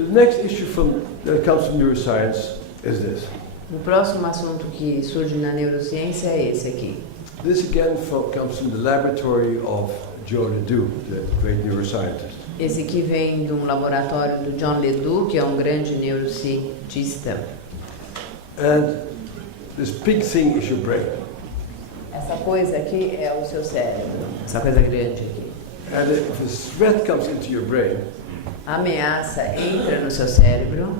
So the next issue that comes from neuroscience is this. O próximo assunto que surge na neurociência é esse aqui. This again comes from the laboratory of Joe Ledoux, the great neuroscientist. Esse aqui vem de um laboratório do John Ledoux, que é um grande neurocientista. And this big thing is your brain. Essa coisa aqui é o seu cérebro, essa coisa grande aqui. And if a threat comes into your brain, A ameaça entra no seu cérebro.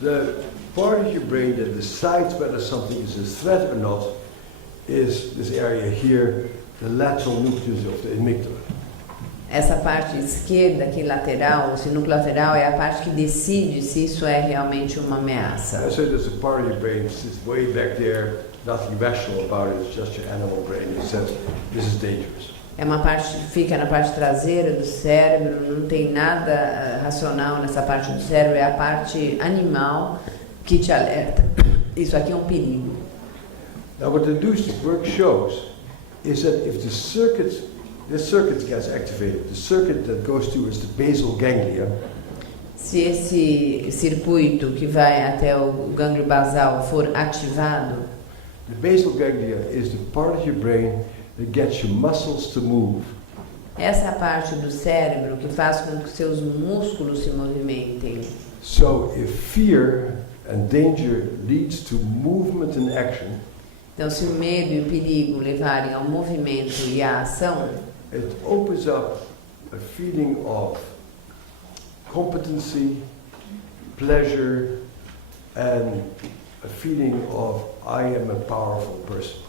the part of your brain that decides whether something is a threat or not is this area here, the lateral nucleus of the amygdala. Essa parte esquerda aqui lateral, esse núcleo lateral, é a parte que decide se isso é realmente uma ameaça. So there's a part of your brain that sits way back there, nothing rational about it, it's just your animal brain that says this is dangerous. É uma parte que fica na parte traseira do cérebro, não tem nada racional nessa parte do cérebro, é a parte animal que te alerta. Isso aqui é um perigo. Now what the work shows is that if this circuit gets activated, the circuit that goes towards the basal ganglia, Se esse circuito que vai até o gânglio basal for ativado, the basal ganglia is the part of your brain that gets your muscles to move. essa é a parte do cérebro que faz com que seus músculos se movimentem. So if fear and danger leads to movement and action, Então, se o medo e o perigo levarem ao movimento e à ação, it opens up a feeling of competency, pleasure, and a feeling of I am a powerful person.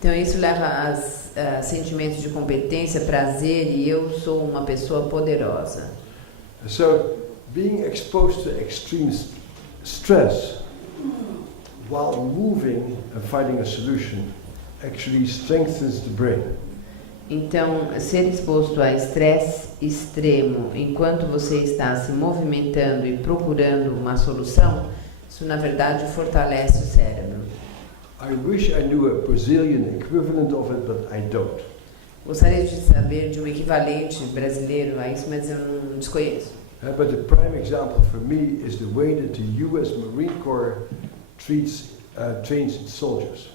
então isso leva a sentimentos de competência, prazer e eu sou uma pessoa poderosa. So being exposed to extreme stress while moving and finding a solution actually strengthens the brain. Então, ser exposto a estresse extremo enquanto você está se movimentando e procurando uma solução, isso na verdade fortalece o cérebro. I wish I knew a Brazilian equivalent of it, but I don't. Gostaria de saber de um equivalente brasileiro a isso, mas eu não desconheço. But the prime example for me is the way that the US Marine Corps trains its soldiers.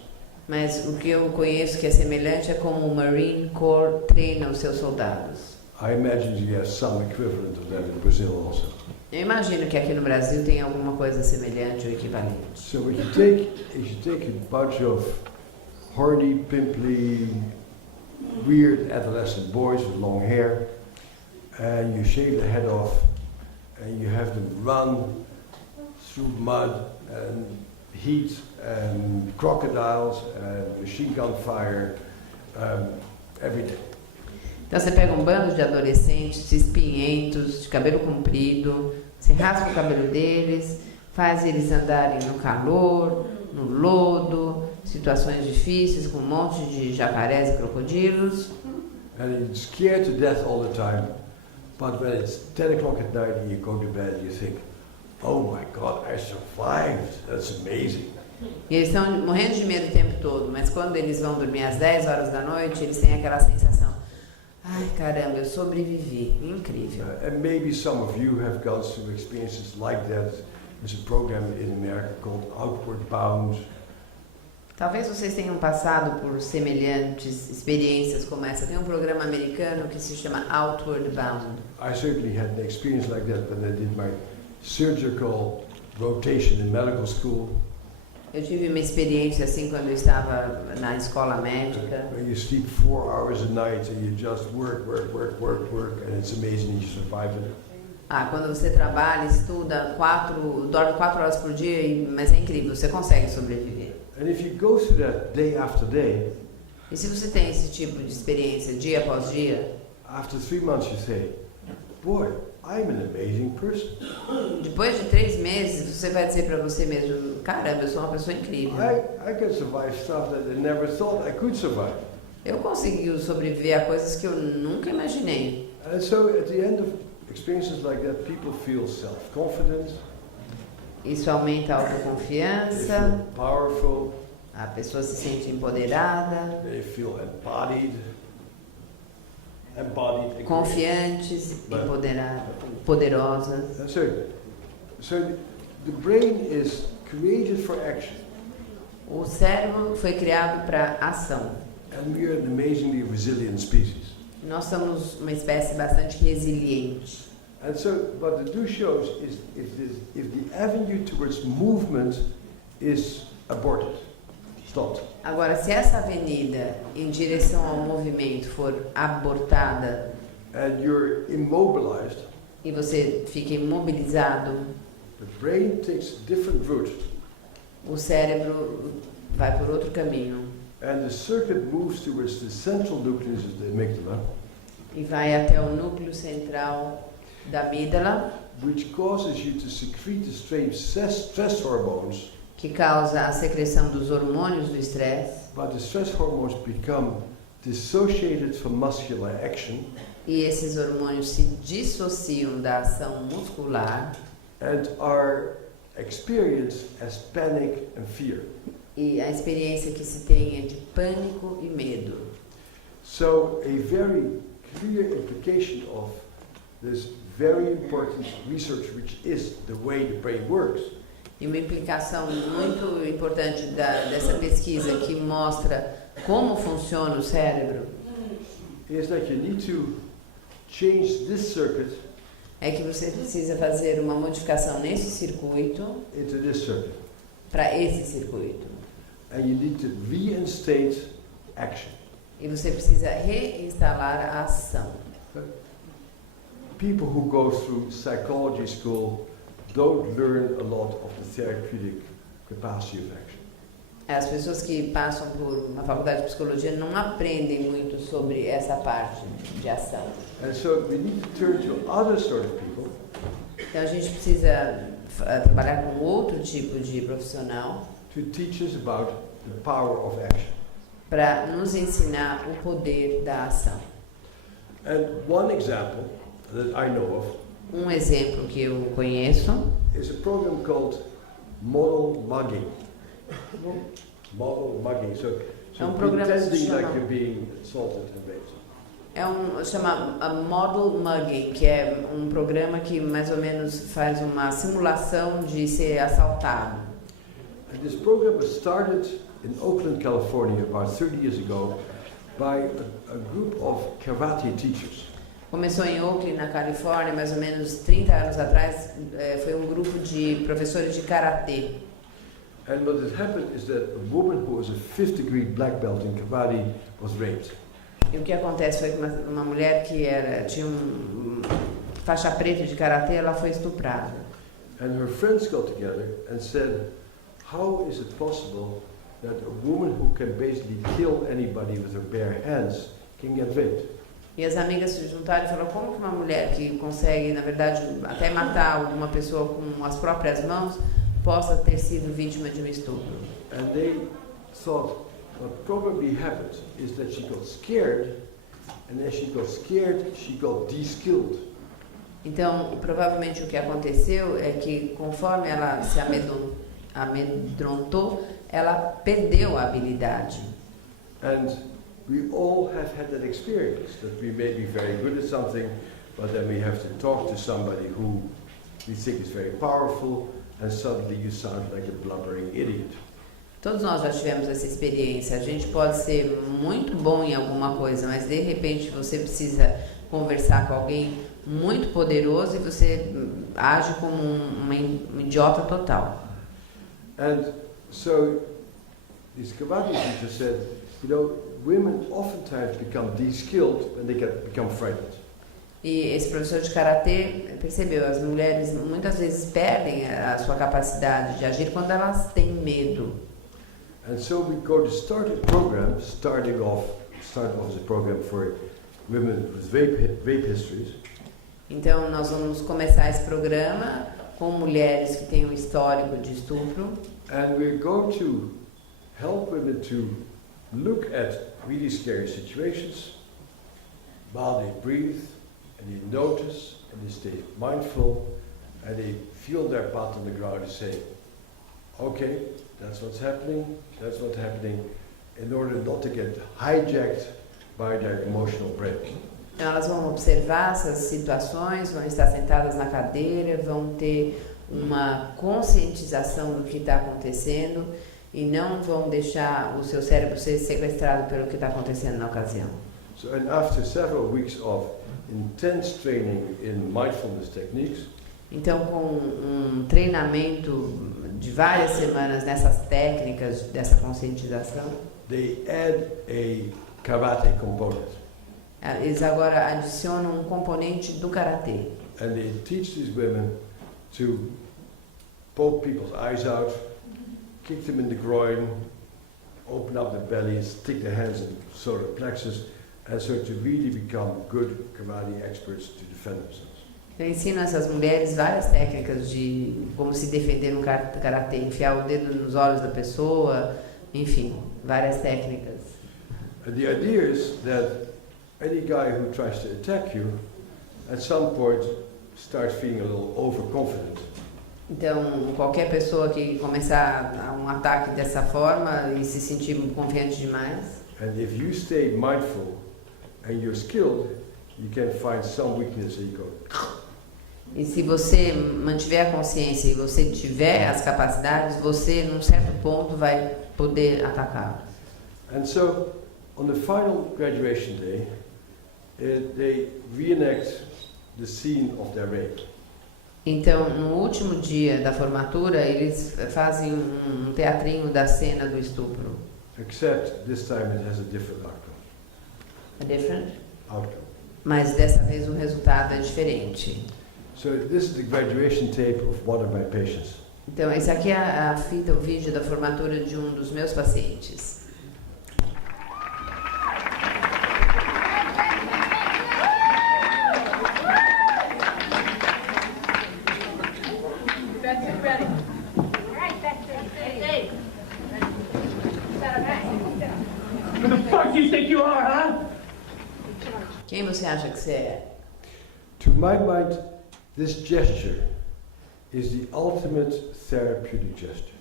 Mas o que eu conheço que é semelhante é como o Marine Corps treina os seus soldados. I imagine you have some equivalent of that in Brazil also. Eu imagino que aqui no Brasil tem alguma coisa semelhante ou equivalente. So what you take a bunch of horny, pimply, weird adolescent boys with long hair, and you shave the head off, and you have them run through mud and heat and crocodiles and machine gun fire every day. Então você pega um bando de adolescentes espinhentos, de cabelo comprido, você raspa o cabelo deles, faz eles andarem no calor, no lodo, situações difíceis, com um monte de jacarés e crocodilos. And you're scared to death all the time, but when it's 10 o'clock at night and you go to bed, you think, oh my God, I survived, that's amazing. E eles estão morrendo de medo o tempo todo, mas quando eles vão dormir às 10 horas da noite, eles têm aquela sensação, ai caramba, eu sobrevivi, incrível. And maybe some of you have gone through experiences like that. There's a program in America called Outward Bound. Talvez vocês tenham passado por semelhantes experiências como essa. Tem um programa americano que se chama Outward Bound. I certainly had an experience like that when I did my surgical rotation in medical school. Eu tive uma experiência assim quando eu estava na escola médica. Where you sleep 4 hours a night and you just work, and it's amazing you survive it. Quando você trabalha, estuda, dorme 4 horas por dia, mas é incrível, você consegue sobreviver. And if you go through that day after day, e se você tem esse tipo de experiência dia após dia, after 3 months you say, boy, I'm an amazing person. Depois de 3 meses, você vai dizer para você mesmo, caramba, eu sou uma pessoa incrível. I can survive stuff that I never thought I could survive. Eu consegui sobreviver a coisas que eu nunca imaginei. And so at the end of experiences like that, people feel self-confident. Isso aumenta a They autoconfiança, feel powerful. a pessoa se sente empoderada, They feel embodied. embodied, confiantes, poderosas. So the brain is created for action. O cérebro foi criado para ação. And we are an amazingly resilient species. Nós somos uma espécie bastante resiliente. And so what the do shows is if the avenue towards movement is aborted, stopped. Agora, se essa avenida em direção ao movimento for abortada And you're immobilized, e você fica imobilizado, the brain takes a different route. o cérebro vai por outro caminho And the circuit moves towards the central nucleus of the amygdala, e vai até o núcleo central da amígdala, which causes you to secrete the strange stress hormones. que causa a secreção dos hormônios do estresse, But the stress hormones become dissociated from muscular action e esses hormônios se dissociam da ação muscular and are experienced as panic and fear. e a experiência que se tem é de pânico e medo. So a very clear implication of this very important research, which is the way the brain works, E uma implicação muito importante dessa pesquisa que mostra como funciona o cérebro is that you need to change this circuit é que você precisa fazer uma modificação nesse circuito into this circuit. para esse circuito. And you need to reinstate action. E você precisa reinstalar a ação. People who go through psychology school don't learn a lot of the therapeutic capacity of action. As pessoas que passam por uma faculdade de psicologia não aprendem muito sobre essa parte de ação. And so we need to turn to other sort of people Então a gente precisa trabalhar com outro tipo de profissional to teach us about the power of action. para nos ensinar o poder da ação. And one example that I know of Um exemplo que eu conheço is a program called Model Mugging. Model Mugging. So programa que se pretending like chama- you're being assaulted and raped. chama a Model Mugging, que é um programa que mais ou menos faz uma simulação de ser assaltado. And this program was started in Oakland, California, about 30 years ago, by a group of karate teachers. Começou em Oakland, na Califórnia, mais ou menos 30 anos atrás. Foi um grupo de professores de karatê. And what had happened is that a woman who was a 5th degree black belt in karate was raped. E o que acontece foi que uma mulher que tinha faixa preta de karatê, ela foi estuprada. And her friends got together and said, how is it possible that a woman who can basically kill anybody with her bare hands can get raped? E as amigas se juntaram e falaram, como que uma mulher que consegue, na verdade, até matar alguma pessoa com as próprias mãos, possa ter sido vítima de um estupro? And they thought what probably happened is that she got scared, and as she got scared, she got de-skilled. Então, provavelmente o que aconteceu é que conforme ela se amedrontou, ela perdeu a habilidade. And we all have had that experience, that we may be very good at something, but then we have to talk to somebody who we think is very powerful, and suddenly you sound like a blubbering idiot. Todos nós já tivemos essa experiência. A gente pode ser muito bom em alguma coisa, mas de repente você precisa conversar com alguém muito poderoso e você age como um idiota total. And so these karate teachers said, you know, women oftentimes become de-skilled when they become frightened. E esse professor de karatê percebeu, as mulheres muitas vezes perdem a sua capacidade de agir quando elas têm medo. And so we go to start a program, starting off as a program for women with rape histories. Então nós vamos começar esse programa com mulheres que têm um histórico de estupro. And we're going to help women to look at really scary situations while they breathe and they notice and they stay mindful and they feel their butt on the ground and say, okay, that's what's happening, in order not to get hijacked by their emotional break. Então elas vão observar essas situações, vão estar sentadas na cadeira, vão ter uma conscientização do que está acontecendo e não vão deixar o seu cérebro ser sequestrado pelo que está acontecendo na ocasião. So, and after several weeks of intense training in mindfulness techniques, então, com um treinamento de várias semanas nessas técnicas dessa conscientização, they add a karate component. Eles agora adicionam um componente do karatê. And they teach these women to poke people's eyes out, kick them in the groin, open up their bellies, stick their hands in the solar plexus, and so to really become good karate experts to defend themselves. Eu ensino essas mulheres várias técnicas de como se defender no karatê, enfiar o dedo nos olhos da pessoa, enfim, várias técnicas. And the idea is that any guy who tries to attack you, at some point, starts feeling a little overconfident. Então, qualquer pessoa que começar um ataque dessa forma e se sentir confiante demais. And if you stay mindful and you're skilled, you can find some weakness and you go. E se você mantiver a consciência e você tiver as capacidades, você, num certo ponto, vai poder atacá-los. And so, on the final graduation day, they reenact the scene of their rape. Então, no último dia da formatura, eles fazem um teatrinho da cena do estupro. Except this time it has a different outcome. A different? Outcome. Mas dessa vez o resultado é diferente. So this is the graduation tape of one of my patients. Então, esse aqui é a fita, o vídeo da formatura de um dos meus pacientes. Ready. Right, Bessel. Who the fuck do you think you are, huh? Quem você acha que você é? To my mind, this gesture is the ultimate therapeutic gesture.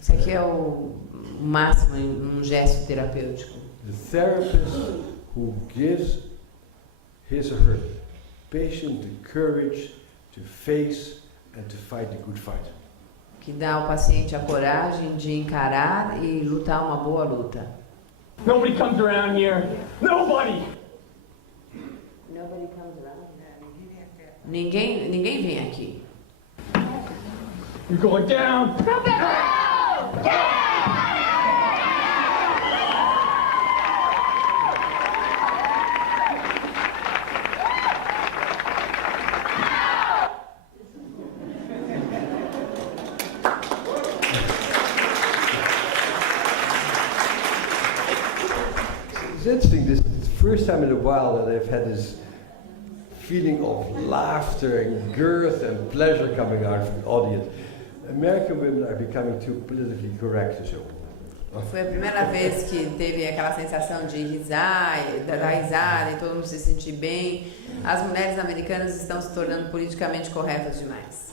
Isso aqui é o máximo em um gesto terapêutico. The therapist who gives his or her patient the courage to face and to fight the good fight. Que dá ao paciente a coragem de encarar e lutar uma boa luta. Nobody comes around here. Nobody! Nobody comes around. Ninguém vem aqui. You're going down. It's interesting, this is the first time in a while that I've had this feeling of laughter and girth and pleasure coming out from the audience. American women are becoming too politically correct or so. Foi a primeira vez que teve aquela sensação de dar risada e todo mundo se sentir bem. As mulheres americanas estão se tornando politicamente corretas demais.